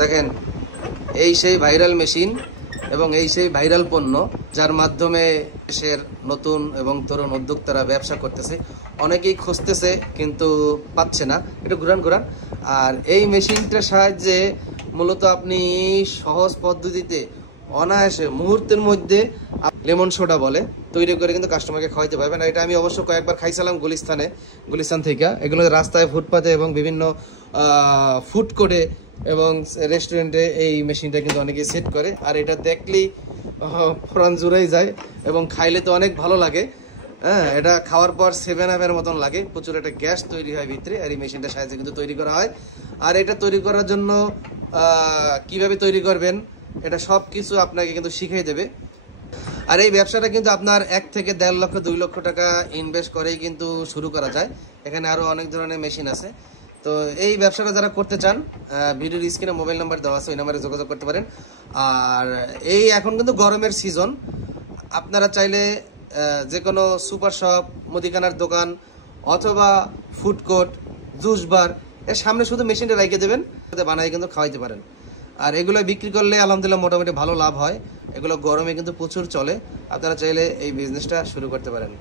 দেখেন এই সেই ভাইরাল মেশিন এবং এই সেই ভাইরাল পণ্য যার মাধ্যমে দেশের নতুন এবং তরুণ উদ্যোক্তারা ব্যবসা করতেছে। অনেকেই খুঁজতেছে কিন্তু পাচ্ছে না। একটু ঘুরান। আর এই মেশিনটার সাহায্যে মূলত আপনি সহজ পদ্ধতিতে অনায়াসে মুহূর্তের মধ্যে লেমন সোডা বলে তৈরি করে কিন্তু কাস্টমারকে খাওয়াইতে পারবেন। আর এটা আমি অবশ্য কয়েকবার খাইছিলাম গুলিস্তান থেকে। এগুলো রাস্তায়, ফুটপাতে এবং বিভিন্ন ফুড কোর্টে এবং রেস্টুরেন্টে এই মেশিনটা কিন্তু অনেকেই সেট করে। আর এটা দেখলেই প্রাণ জুড়েই যায় এবং খাইলে তো অনেক ভালো লাগে। হ্যাঁ, এটা খাওয়ার পর 7-আপের মতন লাগে। প্রচুর একটা গ্যাস তৈরি হয় ভিতরে, আর এই মেশিনটার সাহায্যে কিন্তু তৈরি করা হয়। আর এটা তৈরি করার জন্য কিভাবে তৈরি করবেন এটা সব কিছু আপনাকে কিন্তু শিখিয়ে দেবে। আর এই ব্যবসাটা কিন্তু আপনার 1 থেকে 1.5 লক্ষ 2 লক্ষ টাকা ইনভেস্ট করেই কিন্তু শুরু করা যায়। এখানে আরো অনেক ধরনের মেশিন আছে। তো এই ব্যবসাটা যারা করতে চান, ভিডিওর স্ক্রিনে মোবাইল নাম্বার দেওয়া আছে, ওই নাম্বারে যোগাযোগ করতে পারেন। আর এই এখন কিন্তু গরমের সিজন, আপনারা চাইলে যে কোনো সুপার শপ, মুদিখানার দোকান অথবা ফুড কোর্ট, জুস বার এর সামনে শুধু মেশিনটা রেখে দেবেন, বানাই কিন্তু খাওয়াইতে পারেন। আর এগুলো বিক্রি করলে আলহামদুলিল্লাহ মোটামুটি ভালো লাভ হয়। এগুলো গরমে কিন্তু প্রচুর চলে। আপনারা চাইলে এই বিজনেসটা শুরু করতে পারেন।